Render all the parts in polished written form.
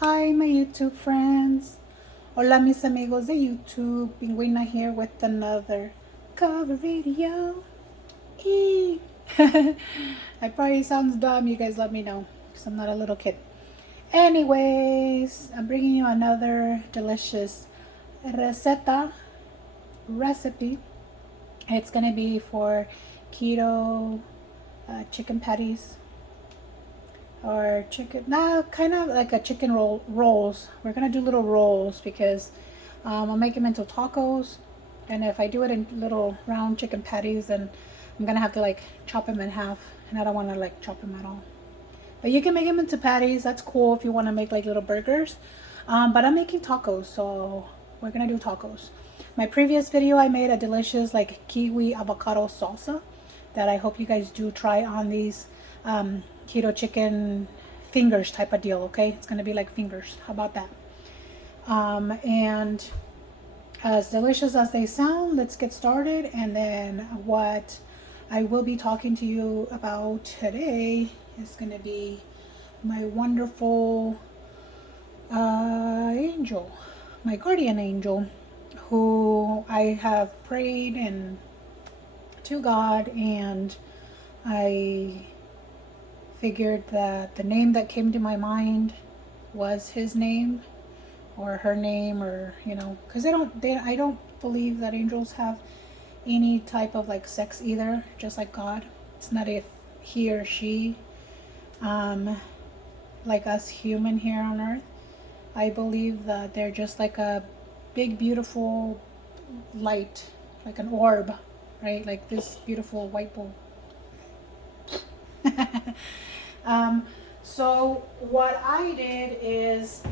Hi, my YouTube friends. Hola, mis amigos de YouTube. Pingüina here with another cover video. Eee. I probably sounds dumb. You guys let me know because I'm not a little kid. Anyways, I'm bringing you another delicious recipe. It's gonna be for keto chicken patties or chicken, now kind of like a chicken rolls. We're gonna do little rolls because I'll make them into tacos, and if I do it in little round chicken patties, then I'm gonna have to like chop them in half, and I don't want to like chop them at all. But you can make them into patties. That's cool if you want to make like little burgers. But I'm making tacos, so we're gonna do tacos. My previous video, I made a delicious like kiwi avocado salsa that I hope you guys do try on these keto chicken fingers type of deal. Okay, it's gonna be like fingers. How about that? And as delicious as they sound, let's get started. And then what I will be talking to you about today is going to be my wonderful angel, my guardian angel, who I have prayed and to God, and I figured that the name that came to my mind was his name or her name, or because I don't believe that angels have any type of like sex either, just like God. It's not a he or she, like us human here on earth. I believe that they're just like a big beautiful light, like an orb, right? Like this beautiful white ball. um, so what I did is,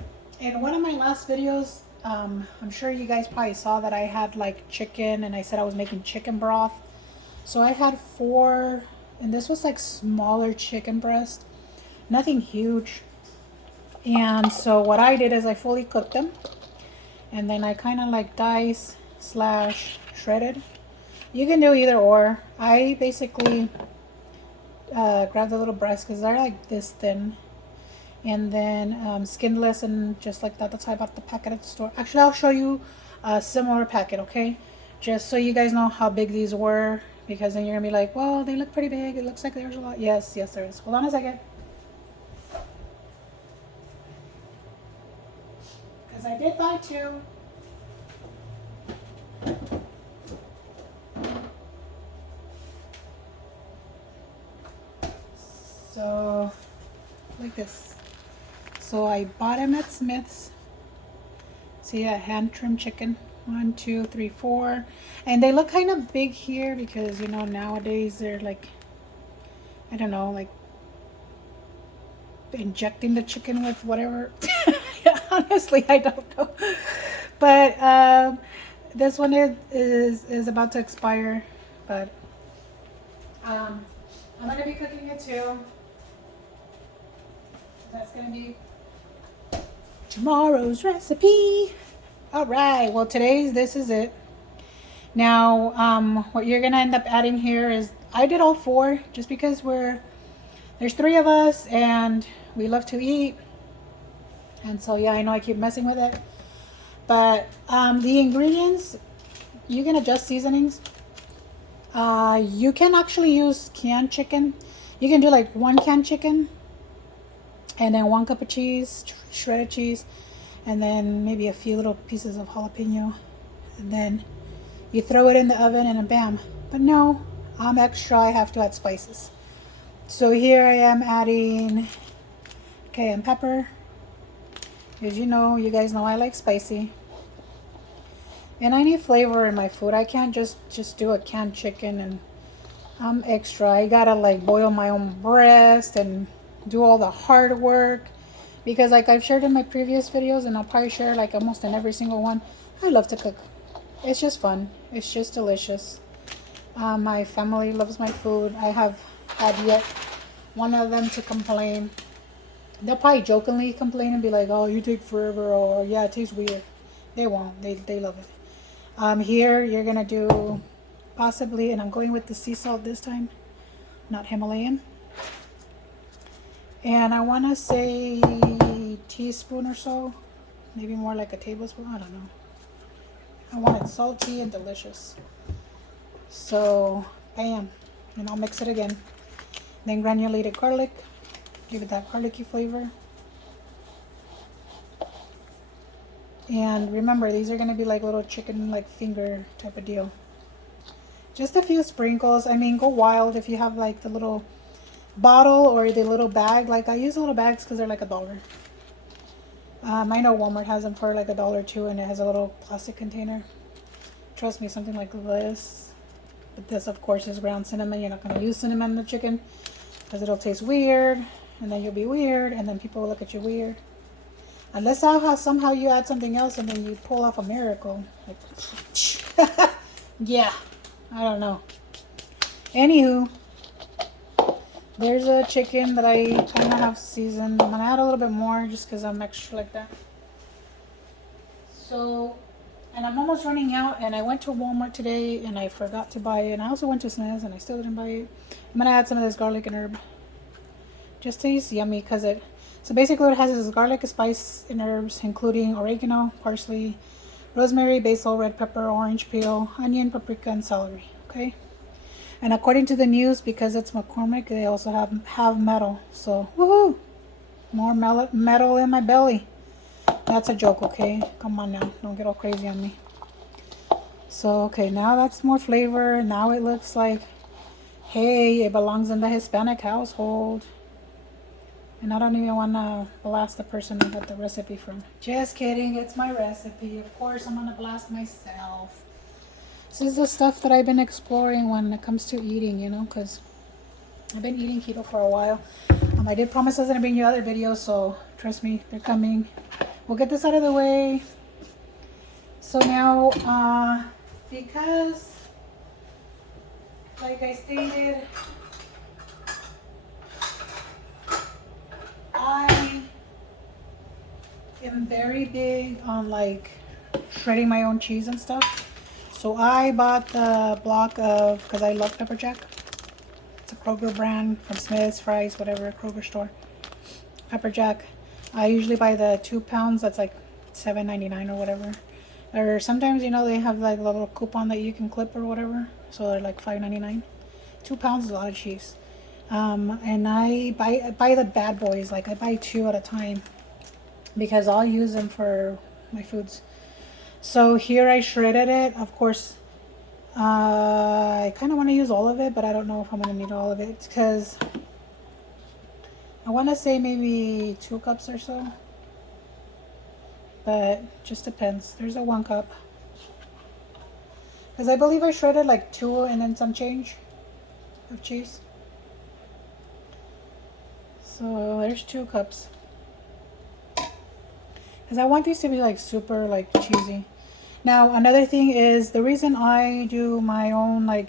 in one of my last videos, I'm sure you guys probably saw that I had like chicken, and I said I was making chicken broth. So I had 4, and this was like smaller chicken breast, nothing huge. And so what I did is I fully cooked them, and then I kind of like dice slash shredded. You can do either or. I basically grabbed the little breasts because they're like this thin, and then skinless, and just like that. That's how I bought the packet at the store. Actually, I'll show you a similar packet, okay? Just so you guys know how big these were, because then you're gonna be like, well, they look pretty big. It looks like there's a lot. Yes, yes, there is. Hold on a second. Because I did buy 2. So, like this. So I bought them at Smith's. See a hand trim chicken. 1, 2, 3, 4. And they look kind of big here because, nowadays they're like, I don't know, like injecting the chicken with whatever. Honestly, I don't know. But this one is about to expire. But I'm going to be cooking it too. That's going to be tomorrow's recipe. All right. Well, this is it. Now, what you're going to end up adding here is, I did all 4 just because there's 3 of us and we love to eat. And so, yeah, I know I keep messing with it. But the ingredients, you can adjust seasonings. You can actually use canned chicken. You can do like 1 canned chicken, and then 1 cup of cheese, shredded cheese, and then maybe a few little pieces of jalapeno. And then you throw it in the oven and then bam. But no, I'm extra. I have to add spices. So here I am adding cayenne pepper. As you guys know I like spicy. And I need flavor in my food. I can't just do a canned chicken, and I'm extra. I gotta like boil my own breast and do all the hard work, because like I've shared in my previous videos, and I'll probably share like almost in every single one, I love to cook. It's just fun. It's just delicious. My family loves my food. I have had yet one of them to complain. They'll probably jokingly complain and be like, oh, you take forever, or yeah, it tastes weird. They won't. They love it. Here you're gonna do possibly, and I'm going with the sea salt this time, not Himalayan. And I want to say teaspoon or so, maybe more like a tablespoon. I don't know. I want it salty and delicious. So, bam, and I'll mix it again. Then granulated garlic, give it that garlicky flavor. And remember, these are gonna be like little chicken like finger type of deal. Just a few sprinkles. I mean, go wild if you have like the little bottle or the little bag. Like I use little bags because they're like $1. I know Walmart has them for like $1 too, and it has a little plastic container. Trust me, something like this. But this, of course, is ground cinnamon. You're not going to use cinnamon in the chicken because it'll taste weird, and then you'll be weird, and then people will look at you weird. Unless somehow you add something else and then you pull off a miracle. Like, yeah, I don't know. Anywho, there's a chicken that I kind of have seasoned. I'm going to add a little bit more just because I'm extra like that. So, and I'm almost running out, and I went to Walmart today and I forgot to buy it. And I also went to Smith's and I still didn't buy it. I'm going to add some of this garlic and herb. Just tastes yummy because so basically what it has is garlic, spice, and herbs, including oregano, parsley, rosemary, basil, red pepper, orange peel, onion, paprika, and celery. Okay? And according to the news, because it's McCormick, they also have metal. So, woohoo! More metal in my belly. That's a joke, okay? Come on now. Don't get all crazy on me. So, okay, now that's more flavor. Now it looks like, hey, it belongs in the Hispanic household. And I don't even want to blast the person I got the recipe from. Just kidding. It's my recipe. Of course, I'm going to blast myself. This is the stuff that I've been exploring when it comes to eating, you know, because I've been eating keto for a while. I did promise I was going to bring you other videos, so trust me, they're coming. We'll get this out of the way. So now, because, like I stated, I am very big on like shredding my own cheese and stuff. So I bought the block of, because I love pepper jack. It's a Kroger brand from Smith's, Fry's, whatever, Kroger store. Pepper jack. I usually buy the 2 pounds. That's like $7.99 or whatever. Or sometimes, you know, they have like a little coupon that you can clip or whatever. So they're like $5.99. 2 pounds is a lot of cheese. And I buy the bad boys. Like I buy 2 at a time because I'll use them for my foods. So here I shredded it. Of course, I kind of want to use all of it, but I don't know if I'm going to need all of it because I want to say maybe 2 cups or so, but just depends. There's a 1 cup because I believe I shredded like 2 and then some change of cheese. So there's 2 cups because I want these to be like super like cheesy. Now another thing is the reason I do my own like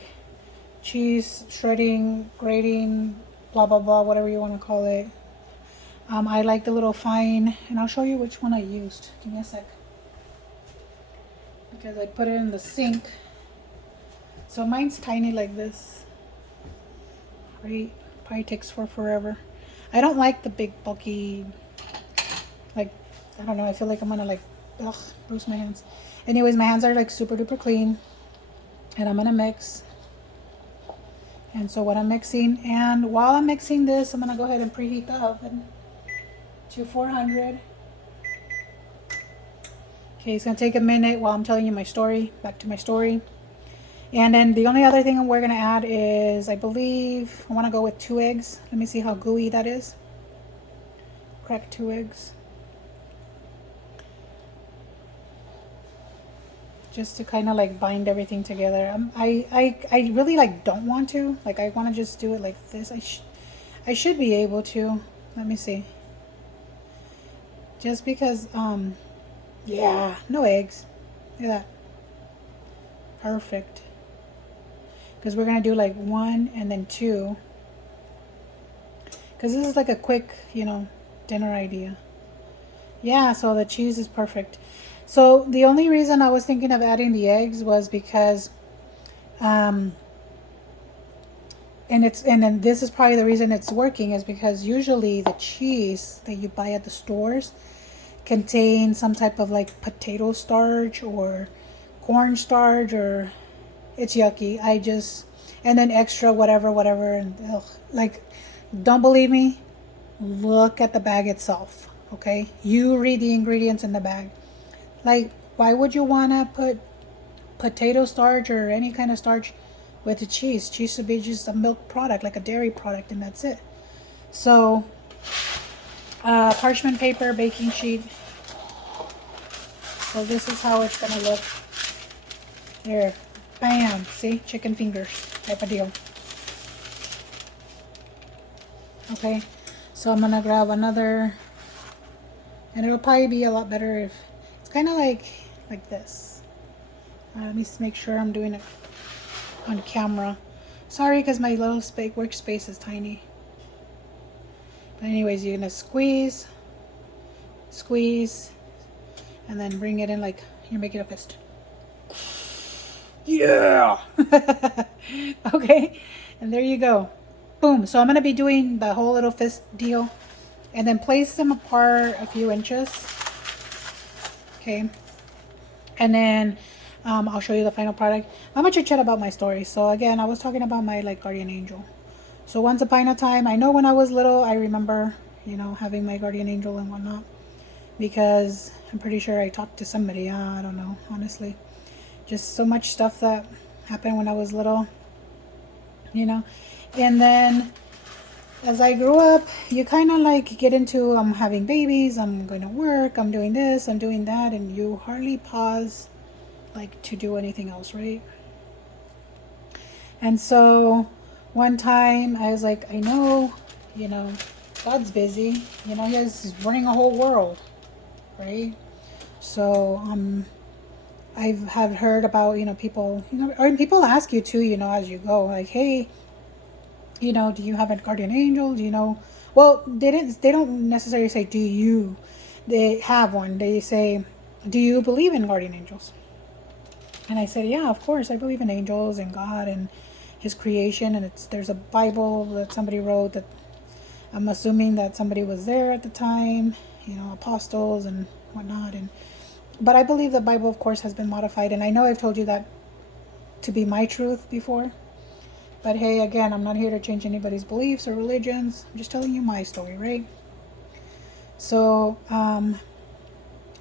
cheese shredding, grating, blah blah blah, whatever you want to call it. I like the little fine, and I'll show you which one I used. Give me a sec, because I put it in the sink. So mine's tiny like this, right? Probably takes forever. I don't like the big bulky, like, I don't know, I feel like I'm gonna like bruise my hands. Anyways, my hands are like super duper clean, and I'm gonna mix. And so what I'm mixing, and while I'm mixing this, I'm gonna go ahead and preheat the oven to 400. Okay, it's gonna take a minute while I'm telling you my story. Back to my story. And then the only other thing we're gonna add is, I believe, I wanna go with 2 eggs. Let me see how gooey that is. Crack 2 eggs. Just to kind of like bind everything together. I really like don't want to. Like I want to just do it like this. I should be able to. Let me see. Just because, yeah, no eggs. Look at that. Perfect. Because we're going to do like 1 and then 2. Because this is like a quick, you know, dinner idea. Yeah, so the cheese is perfect. So the only reason I was thinking of adding the eggs was because And then this is probably the reason it's working, is because usually the cheese that you buy at the stores contain some type of like potato starch or corn starch, or it's yucky. And then extra whatever, and ugh, like, don't believe me? Look at the bag itself, okay? You read the ingredients in the bag. Like, why would you want to put potato starch or any kind of starch with the cheese? Cheese should be just a milk product, like a dairy product, and that's it. So, parchment paper, baking sheet. So this is how it's gonna look. There, bam, see, chicken fingers type of deal. Okay, so I'm gonna grab another, and it'll probably be a lot better if it's kind of like this. Let me make sure I'm doing it on camera. Sorry, because my little workspace is tiny. But anyways, you're gonna squeeze, and then bring it in like you're making a fist. Yeah. Okay, and there you go. Boom. So I'm gonna be doing the whole little fist deal, and then place them apart a few inches. Okay, and then I'll show you the final product. I'm gonna chit chat about my story. So again, I was talking about my like guardian angel. So once upon a time, I know when I was little, I remember, having my guardian angel and whatnot, because I'm pretty sure I talked to somebody. I don't know, honestly. Just so much stuff that happened when I was little, And then as I grew up, you kind of like get into, I'm having babies, I'm going to work, I'm doing this, I'm doing that, and you hardly pause like to do anything else, right? And so one time I was like, I know, God's busy, he's running a whole world, right? So I've have heard about, people, or people ask you too, as you go, like, hey, do you have a guardian angel? Do you know? Well, they don't necessarily say, do you? They have one. They say, do you believe in guardian angels? And I said, yeah, of course, I believe in angels and God and his creation. And there's a Bible that somebody wrote that I'm assuming that somebody was there at the time, apostles and whatnot. But I believe the Bible, of course, has been modified. And I know I've told you that to be my truth before. But hey, again, I'm not here to change anybody's beliefs or religions. I'm just telling you my story, right? So,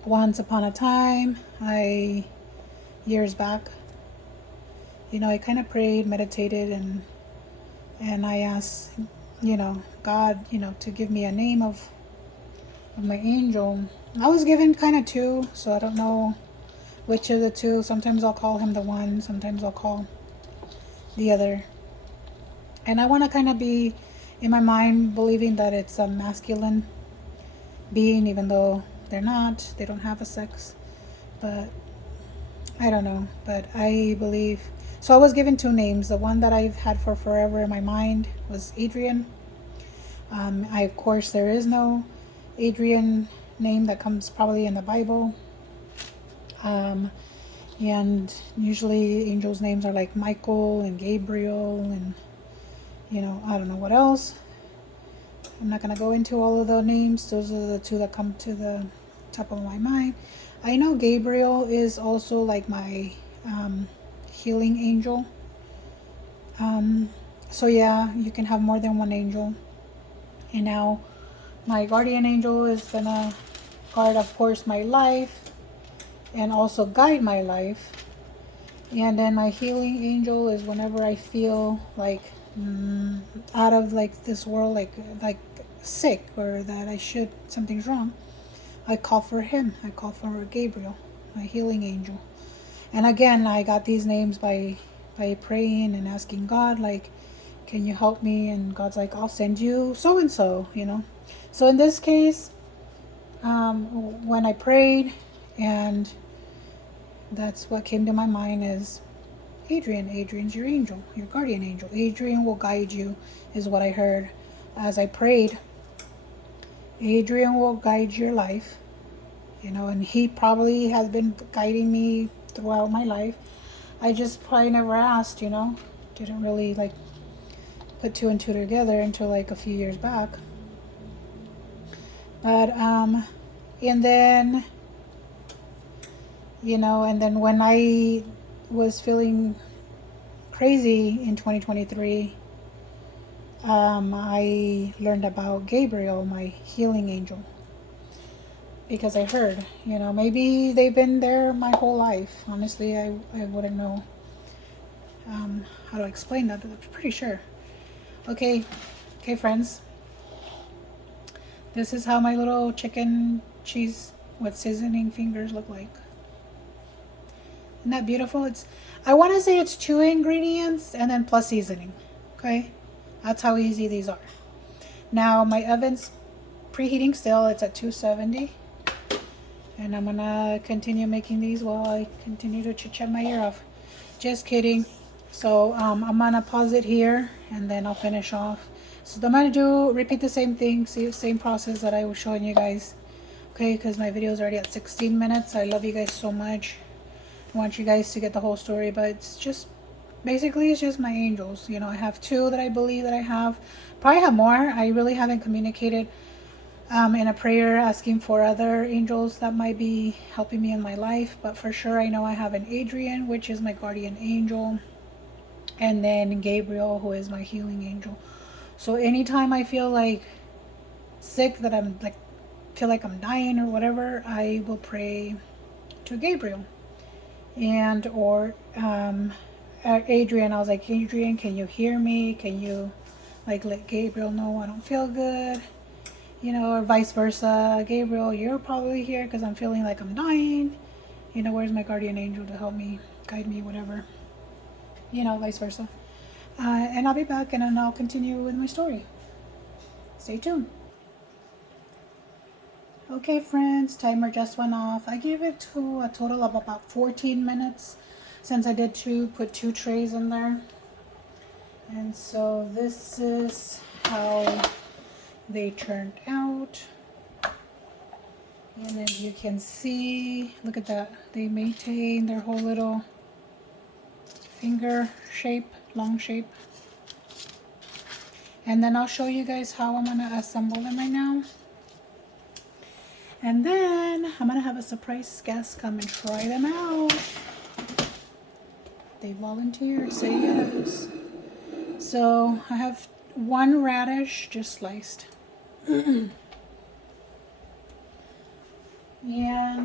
once upon a time, years back, I kind of prayed, meditated, and I asked, God, to give me a name of my angel. I was given kind of two, so I don't know which of the two. Sometimes I'll call him the one, sometimes I'll call the other. And I want to kind of be, in my mind, believing that it's a masculine being, even though they're not. They don't have a sex. But I don't know. But I believe. So I was given two names. The one that I've had for forever in my mind was Adrian. Of course, there is no Adrian name that comes probably in the Bible. And usually angels' names are like Michael and Gabriel and I don't know what else. I'm not going to go into all of the names. Those are the two that come to the top of my mind. I know Gabriel is also like my healing angel. So yeah, you can have more than one angel. And now my guardian angel is going to guard, of course, my life and also guide my life. And then my healing angel is whenever I feel like out of like this world, like sick, or that something's wrong, I call for him. I call for Gabriel, my healing angel. And again, I got these names by praying and asking God, like, can you help me? And God's like, I'll send you so and so, So in this case, when I prayed, and that's what came to my mind is Adrian. Adrian's your angel, your guardian angel. Adrian will guide you, is what I heard as I prayed. Adrian will guide your life, and he probably has been guiding me throughout my life. I just probably never asked, didn't really put two and two together until like a few years back. But and then, you know, and then when I was feeling crazy in 2023, I learned about Gabriel, my healing angel, because I heard, you know, maybe they've been there my whole life. Honestly, I wouldn't know how to explain that, but I'm pretty sure. Okay, friends. This is how my little chicken cheese with seasoning fingers look like. Isn't that beautiful? I want to say it's 2 ingredients and then plus seasoning. Okay, that's how easy these are. Now my oven's preheating still. It's at 270. And I'm gonna continue making these while I continue to chit-chat my ear off. Just kidding. So I'm gonna pause it here and then I'll finish off. So I'm gonna repeat the same thing, same process that I was showing you guys. Okay, because my video is already at 16 minutes. I love you guys so much. I want you guys to get the whole story, but it's just basically it's just my angels. You know, I have 2 that I believe that I have. Probably have more. I really haven't communicated in a prayer asking for other angels that might be helping me in my life, but for sure I know I have an Adrain, which is my guardian angel, and then Gabriel, who is my healing angel. So anytime I feel like sick, that I'm like feel like I'm dying or whatever, I will pray to Gabriel and or Adrian. I was like, Adrian, can you hear me? Can you like let Gabriel know I don't feel good? You know, or vice versa. Gabriel, you're probably here because I'm feeling like I'm dying. You know, where's my guardian angel to help me, guide me, whatever. You know, vice versa. And I'll be back and then I'll continue with my story. Stay tuned. Okay, friends, timer just went off. I gave it to a total of about 14 minutes since I did put 2 trays in there. And so this is how they turned out. And as you can see, look at that. They maintain their whole little finger shape, long shape. And then I'll show you guys how I'm gonna assemble them right now. And then I'm gonna have a surprise guest come and try them out. They volunteered, say yes. So I have 1 radish just sliced. And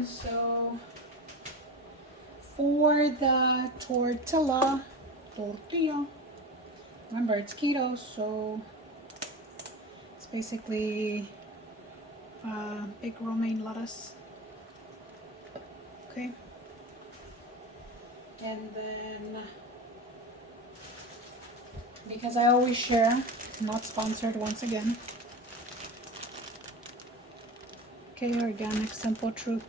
so for the tortilla, remember it's keto, so it's basically big romaine lettuce. Okay. And then, because I always share, not sponsored once again. Okay, organic, simple truth.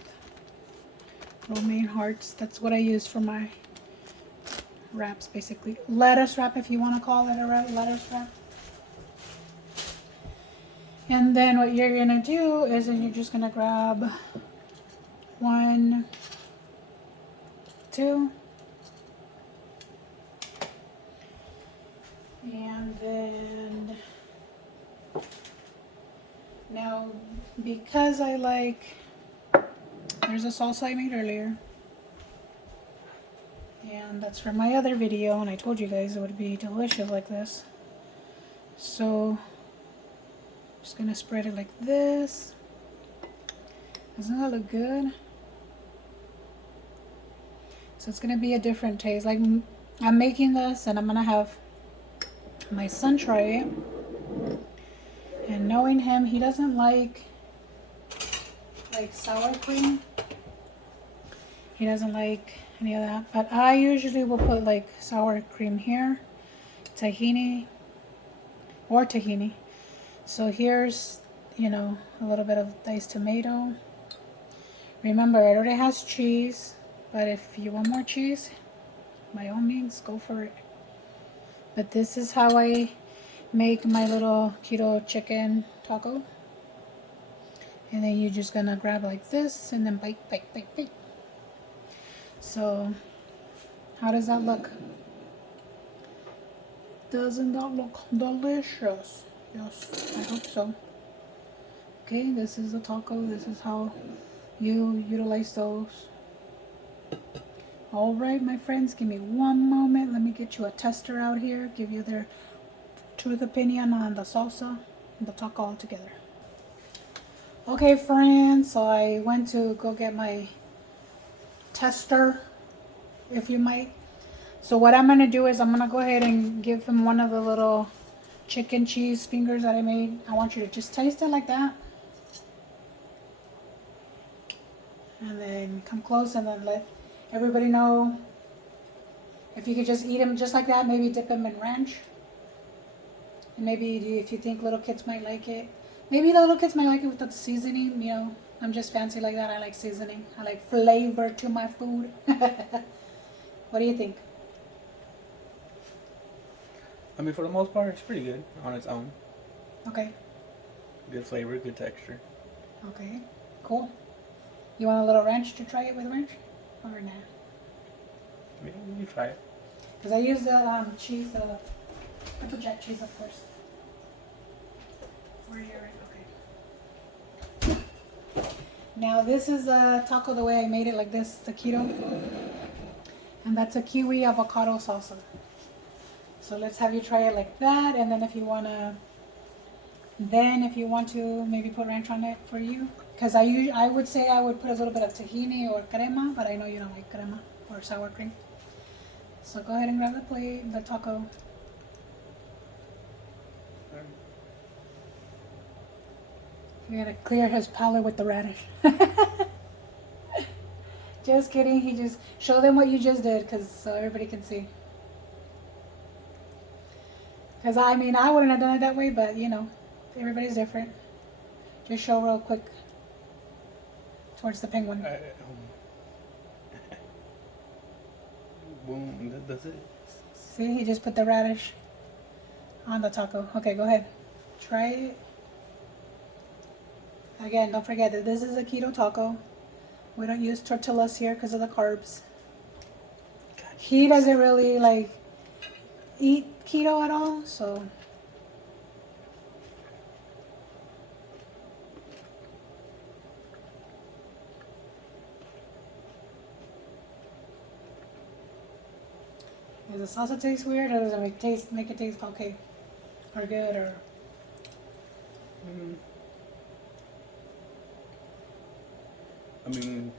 Romaine hearts, that's what I use for my wraps, basically. Lettuce wrap, if you want to call it a lettuce wrap. And then what you're gonna do is then you're just gonna grab 1, 2, and then now because I like, there's a salsa I made earlier, and that's from my other video, and I told you guys it would be delicious like this. So just gonna spread it like this. Doesn't that look good? So it's gonna be a different taste. Like, I'm making this and I'm gonna have my son try it. And knowing him, he doesn't like sour cream. He doesn't like any of that. But I usually will put like sour cream here, tahini. So here's, you know, a little bit of diced tomato. Remember, it already has cheese, but if you want more cheese, by all means, go for it. But this is how I make my little keto chicken taco. And then you're just gonna grab like this and then bite. So how does that look? Doesn't that look delicious? Yes, I hope so. Okay, this is the taco. This is how you utilize those. All right, my friends, give me one moment. Let me get you a tester out here, give you their truth opinion on the salsa and the taco all together. Okay, friends, so I went to go get my tester, if you might. So what I'm gonna do is I'm gonna go ahead and give him one of the little chicken cheese fingers that I made. I want you to just taste it like that. And then come close and then let everybody know. If you could just eat them just like that, maybe dip them in ranch. And maybe if you think little kids might like it, maybe the little kids might like it without the seasoning. You know, I'm just fancy like that. I like seasoning. I like flavor to my food. What do you think? I mean, for the most part, it's pretty good on its own. Okay. Good flavor, good texture. Okay. Cool. You want a little ranch to try it with ranch? Or nah? Yeah, you try it. Because I use the cheese, the triple jack cheese, of course. Where you're right. Okay. Now this is a taco the way I made it, like this, the keto. And that's a kiwi avocado salsa. So let's have you try it like that, and then if you want to maybe put ranch on it for you. Because I would say I would put a little bit of tahini or crema, but I know you don't like crema or sour cream. So go ahead and grab the plate, the taco. You gotta clear his palate with the radish. Just kidding. He just show them what you just did, so everybody can see. Because I mean, I wouldn't have done it that way, but you know, everybody's different. Just show real quick towards the penguin. Boom, that's it. See, he just put the radish on the taco. Okay, go ahead. Try it. Again, don't forget that this is a keto taco. We don't use tortillas here because of the carbs. He doesn't really like eat keto at all, so does the salsa taste weird, or does it make it taste okay or good or? I mean,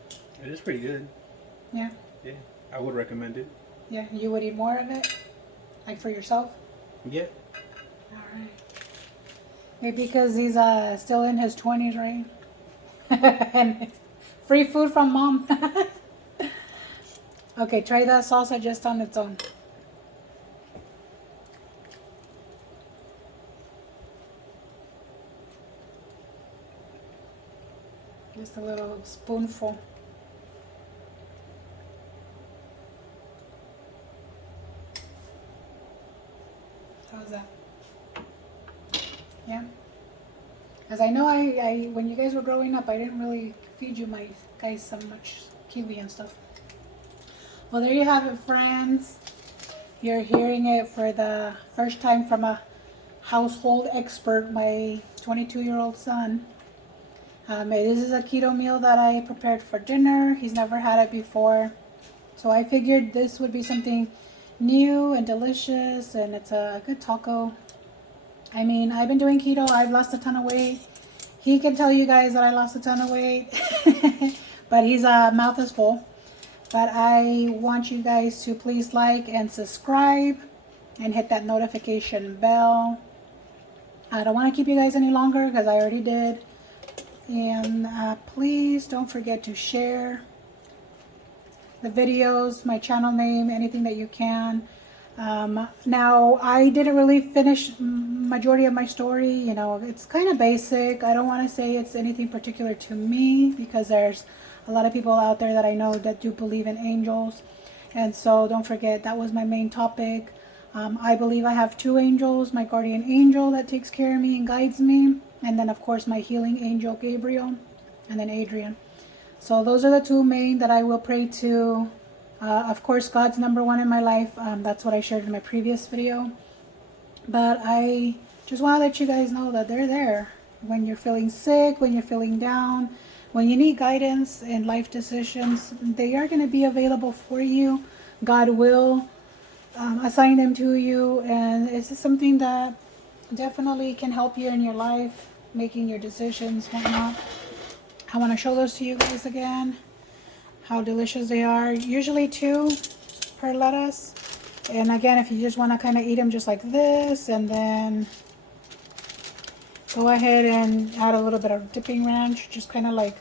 it is pretty good. Yeah. Yeah, I would recommend it. Yeah, you would eat more of it, like for yourself. Yeah. All right. Maybe because he's still in his 20s, right? And free food from mom. Okay, try that salsa just on its own. Just a little spoonful. How's that? Yeah? Because I know I when you guys were growing up, I didn't really feed you my guys so much kiwi and stuff. Well, there you have it, friends. You're hearing it for the first time from a household expert, my 22-year-old son. This is a keto meal that I prepared for dinner. He's never had it before. So I figured this would be something new and delicious, and it's a good taco. I mean, I've been doing keto. I've lost a ton of weight. He can tell you guys that I lost a ton of weight, but his mouth is full. But I want you guys to please like and subscribe and hit that notification bell. I don't want to keep you guys any longer because I already did. And please don't forget to share the videos, my channel name, anything that you can. Now, I didn't really finish majority of my story. You know, it's kind of basic. I don't want to say it's anything particular to me because there's a lot of people out there that I know that do believe in angels. And so don't forget, that was my main topic. I believe I have two angels, my guardian angel that takes care of me and guides me. And then, of course, my healing angel, Gabriel, and then Adrian. So those are the two main that I will pray to. Of course, God's number one in my life. That's what I shared in my previous video. But I just want to let you guys know that they're there when you're feeling sick, when you're feeling down, when you need guidance in life decisions. They are going to be available for you. God will assign them to you, and it's just something that definitely can help you in your life, making your decisions, whatnot. I want to show those to you guys again, how delicious they are. Usually 2 per lettuce. And again, if you just want to kind of eat them just like this, and then go ahead and add a little bit of dipping ranch, just kind of like,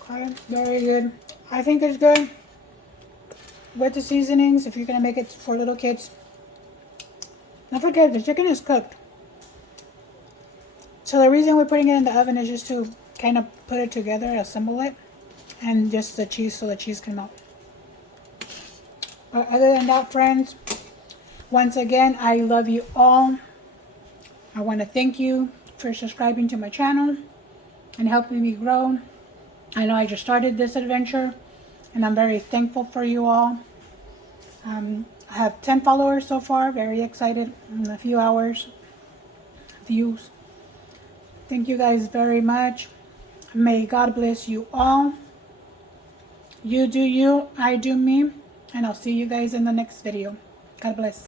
okay, very good. I think it's good with the seasonings if you're going to make it for little kids. Don't forget, the chicken is cooked. So the reason we're putting it in the oven is just to kind of put it together, assemble it, and just the cheese so the cheese can melt. But other than that, friends, once again, I love you all. I want to thank you for subscribing to my channel and helping me grow. I know I just started this adventure, and I'm very thankful for you all. I have 10 followers so far. Very excited in a few hours. Views. Thank you guys very much. May God bless you all. You do you, I do me, and I'll see you guys in the next video. God bless.